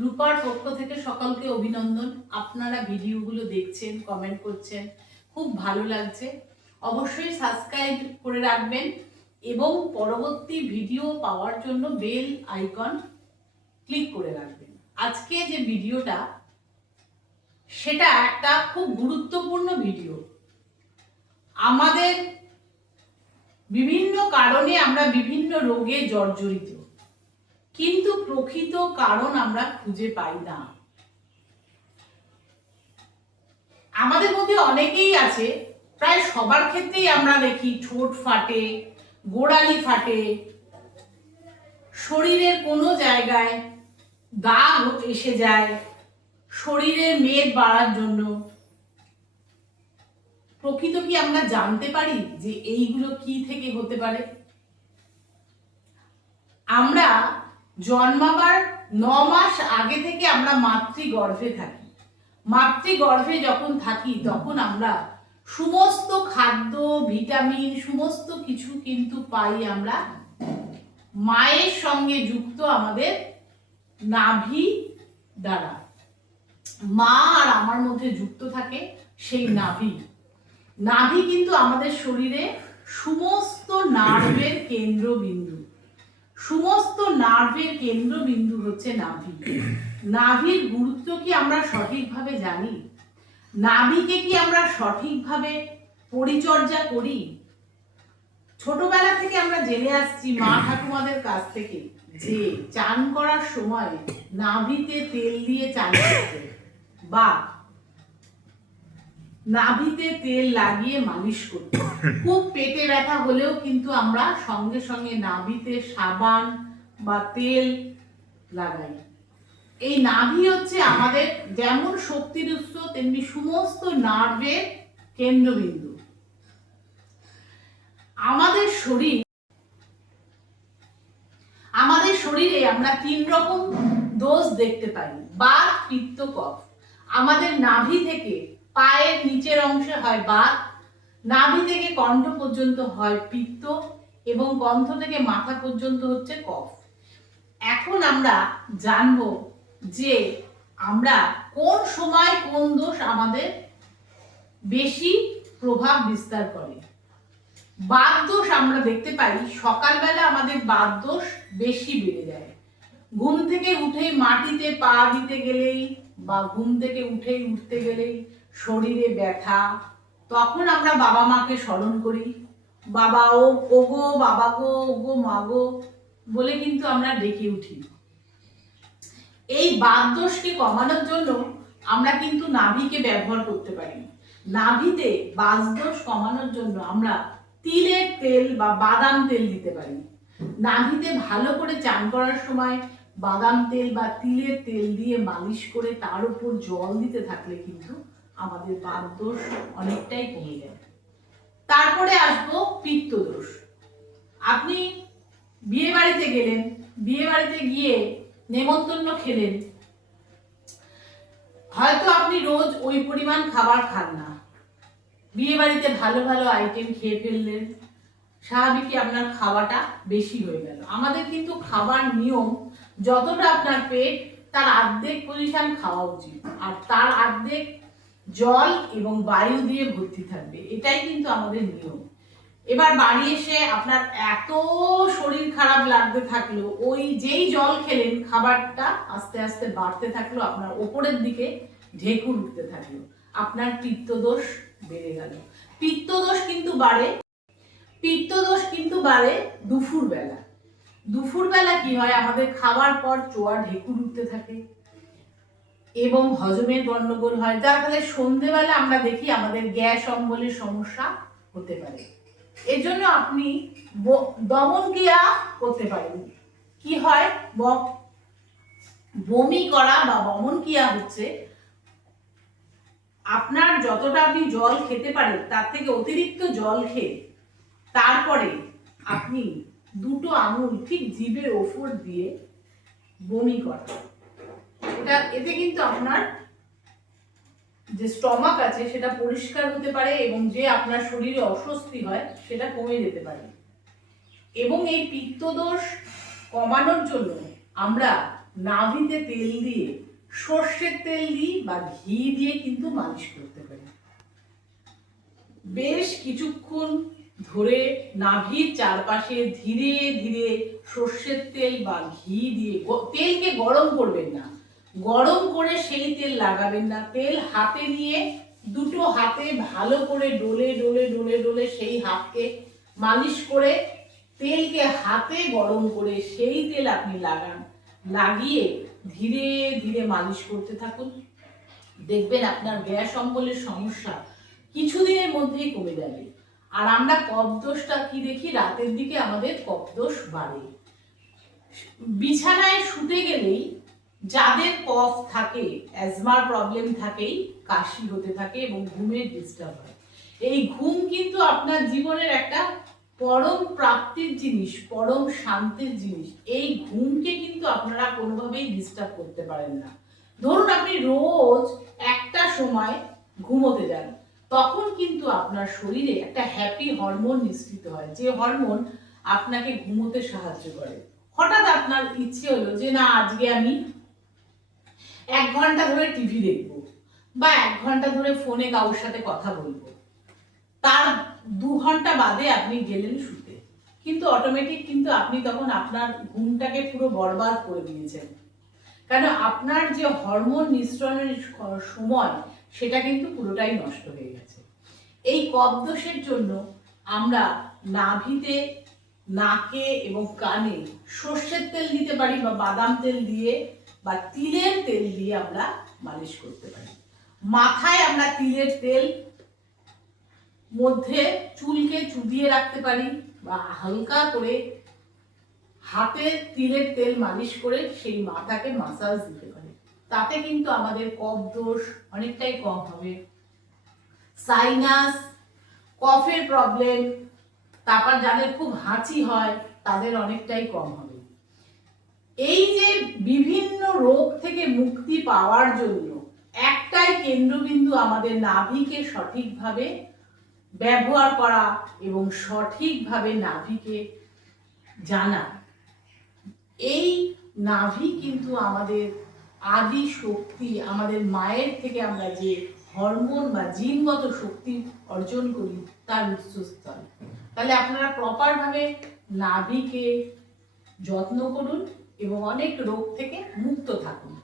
রূপার পক্ষ থেকে সকলকে অভিনন্দন। আপনারা ভিডিওগুলো দেখছেন, কমেন্ট করছেন, খুব ভালো লাগছে। অবশ্যই সাবস্ক্রাইব করে রাখবেন এবং পরবর্তী ভিডিও পাওয়ার জন্য বেল আইকন ক্লিক করে রাখবেন। আজকে যে ভিডিওটা সেটা একটা খুব গুরুত্বপূর্ণ ভিডিও। আমাদের বিভিন্ন কারণে আমরা বিভিন্ন রোগে জর্জরিত, কিন্তু প্রকৃত কারণ আমরা খুঁজে পাই না। আমাদের মধ্যে অনেকেই আছে, প্রায় সবার ক্ষেত্রেই আমরা দেখি ঠোঁট ফাটে, গোড়ালি ফাটে, শরীরের কোনো জায়গায় দাগ এসে যায় শরীরের মেদ বাড়ার জন্য। প্রকৃত কি আমরা জানতে পারি যে এইগুলো কি থেকে হতে পারে? আমরা জন্মাবার 9 মাস আগে থেকে আমরা মাতৃগর্ভে থাকি। মাতৃগর্ভে যখন থাকি তখন আমরা সমস্ত খাদ্য, ভিটামিন, সমস্ত কিছু কিন্তু পাই আমরা মায়ের সঙ্গে যুক্ত আমাদের নাভি দ্বারা। মা আর আমার মধ্যে যুক্ত থাকে সেই নাভি। নাভি কিন্তু আমাদের শরীরে সমস্ত নার্ভের কেন্দ্রবিন্দু। সমস্ত নার্ভের কেন্দ্রবিন্দু হচ্ছে নাভি। নাভির গুরুত্ব কি আমরা সঠিকভাবে জানি? নাভিকে কি আমরা সঠিকভাবে পরিচর্যা করি? ছোটবেলা থেকে আমরা জেনে আসছি মা ঠাকুমাদের কাছ থেকে যে চান করার সময় নাভিতে তেল দিয়ে চান করতে বা নাভিতে তেল লাগিয়ে মালিশ করতে। খুব পেটে ব্যথা হলেও কিন্তু আমরা সঙ্গে সঙ্গে নাভিতে সাবান বা তেল লাগাই। এই নাভি হচ্ছে আমাদের যেমন শক্তির উৎস তেমনি সমস্ত নার্ভের কেন্দ্রবিন্দু। আমাদের শরীরে আমরা 3 রকম দোষ দেখতে পাই, বাত, পিত্ত, কফ। আমাদের নাভি থেকে পায়ের নিচের অংশে হয় বাত, নাভি থেকে কণ্ঠ পর্যন্ত হয় পিত্ত এবং কণ্ঠ থেকে মাথা পর্যন্ত হচ্ছে কফ। এখন আমরা জানবো যে আমরা কোন সময় কোন দোষ আমাদের বেশি প্রভাব বিস্তার করে। বাত দোষ আমরা দেখতে পাই সকালবেলা আমাদের বাত দোষ বেশি বেড়ে যায়। ঘুম থেকে উঠেই মাটিতে পা দিতে গেলেই বা ঘুম থেকে উঠতে গেলেই শরীরে ব্যথা, তখন আমরা বাবা মাকে স্মরণ করি। বাবা ও গো, বাবা গো, ও গো, মা গো বলে কিন্তু আমরা ডেকে উঠি। এই বাত দোষকে কমানোর জন্য আমরা কিন্তু নাভিকে ব্যবহার করতে পারি। নাভিতে বাত দোষ কমানোর জন্য আমরা তিলের তেল বা বাদাম তেল দিতে পারি। নাভিতে ভালো করে চান করার সময় বাদাম তেল বা তিলের তেল দিয়ে মালিশ করে তার উপর জল দিতে থাকলে কিন্তু আমাদের বাত দোষ অনেকটাই কমে যায়। তারপরে আসবো পিত্ত দোষ। আপনি বিয়ে বাড়িতে গেলেন, বিয়ে বাড়িতে গিয়ে নেমন্তন্ন খেলেন, হয়তো আপনি রোজ ওই পরিমাণ খাবার খান না, বিয়ে বাড়িতে ভালো ভালো আইটেম খেয়ে ফেললেন, স্বাভাবিকই আপনার খাওয়াটা বেশি হয়ে গেল। আমাদের কিন্তু খাবার নিয়ম যতটা আপনার পেট তার অর্ধেক পজিশন খাওয়া উচিত, আর তার অর্ধেক জল এবং বায়ু দিয়ে ভর্তি থাকবে, এটাই কিন্তু আমাদের নিয়ম। এবার বাড়ি এসে আপনার এত শরীর খারাপ লাগতে থাকলো, ওই যেই জল খেলেন খাবারটা আস্তে আস্তে বাড়তে থাকলো, আপনার ওপরের দিকে ঢেকুর উঠতে থাকলো, আপনার পিত্তদোষ বেড়ে গেল। পিত্তদোষ কিন্তু বাড়ে দুপুরবেলা। দুপুরবেলা কি হয়, আমাদের খাবার পর চোয়া ঢেকুর উঠতে থাকে এবং হজমের গন্ডগোল হয়, যার ফলে সন্ধ্যেবেলা আমরা দেখি আমাদের গ্যাস অম্বলের সমস্যা হতে পারে। এর জন্য আপনি দমন ক্রিয়া করতে পারেন। কি হয়, বমি করা বা বমন ক্রিয়া হচ্ছে আপনার যতটা আপনি জল খেতে পারেন তার থেকে অতিরিক্ত জল খেয়ে তারপরে আপনি 2টো আঙুল ঠিক জিভের ওপর দিয়ে বমি করা। এতে কিন্তু আপনার যে স্টমাক আছে সেটা পরিষ্কার হতে পারে এবং যে আপনার শরীরে অস্বস্তি হয় সেটা কমে যেতে পারে। এবং এই পিত্তদোষ কমানোর জন্য আমরা নাভিতে তেল দিয়ে, সর্ষের তেল দিয়ে বা ঘি দিয়ে কিন্তু মালিশ করতে পারি। বেশ কিছুক্ষণ ধরে নাভির চারপাশে ধীরে ধীরে সর্ষের তেল বা ঘি দিয়ে, তেলকে গরম করবেন না, গরম করে সেই তেল লাগাবেন না। তেল হাতে নিয়ে দুটো হাতে ভালো করে ডলে ডলে ডলে ডলে সেই হাতকে মালিশ করে, তেলকে হাতে গরম করে সেই তেল আপনি লাগান, লাগিয়ে ধীরে ধীরে মালিশ করতে থাকুন। দেখবেন আপনার গ্যাস অম্বলের সমস্যা কিছুদিনের মধ্যেই কমে যাবে। আর আমরা কফ দোষটা কি দেখি, রাতের দিকে আমাদের কফ দোষ বাড়ে। বিছানায় শুতে গেলেই যাদের কফ থাকে, অ্যাজমার প্রবলেম থাকেই, কাশি হতে থাকে এবং ঘুমের ডিস্টার্ব হয়। এই ঘুম কিন্তু আপনার জীবনের একটা পরম প্রাপ্তির জিনিস, পরম শান্তির জিনিস। এই ঘুমকে কিন্তু আপনারা কোনোভাবেই ডিস্টার্ব করতে পারেন না। ধরুন আপনি রোজ একটা সময় ঘুমোতে যান, তখন কিন্তু আপনার শরীরে একটা হ্যাপি হরমোন নিঃসৃত হয়, যে হরমোন আপনাকে ঘুমোতে সাহায্য করে। হঠাৎ আপনার ইচ্ছে হলো যে না, আজকে আমি 1 ঘন্টা ধরে টিভি দেখবো বা 1 ঘন্টা ধরে ফোনে কারোর সাথে কথা বলবো, তার 2 ঘন্টা বাদে আপনি গেলেন শুতে, কিন্তু অটোমেটিক কিন্তু আপনি তখন আপনার ঘুমটাকে পুরো বরবাদ করে দিয়েছেন। কেন, আপনার যে হরমোন নিঃসরণের সময় সেটা কিন্তু পুরোটাই নষ্ট হয়ে গেছে। এই কফ দোষের জন্য আমরা নাভিতে, নাকে এবং কানে সর্ষের তেল দিতে পারি বা বাদাম তেল দিয়ে বা তিলের তেল দিয়ে আমরা মালিশ করতে পারি। মাথায় আমরা তিলের তেল মধ্যে চুলকে চুবিয়ে রাখতে পারি বা হালকা করে হাতে তিলের তেল মালিশ করে সেই মাথাকে মাসাজ দিতে পারি। তাতে কিন্তু আমাদের কফ দোষ অনেকটাই কম হবে। সাইনাস, কফের প্রবলেম, তারপর যাদের খুব হাঁচি হয় তাদের অনেকটাই কম হবে। এই যে বিভিন্ন রোগ থেকে মুক্তি পাওয়ার জন্য একটাই কেন্দ্রবিন্দু, আমাদের নাভিকে সঠিকভাবে ব্যবহার করা এবং সঠিকভাবে নাভিকে জানা। এই নাভি কিন্তু আমাদের আদি শক্তি, আমাদের মায়ের থেকে আমরা যে হরমোন বা জিনগত শক্তি অর্জন করি তার উৎসস্থল। তাহলে আপনারা প্রপার ভাবে নাভিকে যত্ন করুন এবং অনেক রোগ থেকে মুক্ত থাকুন।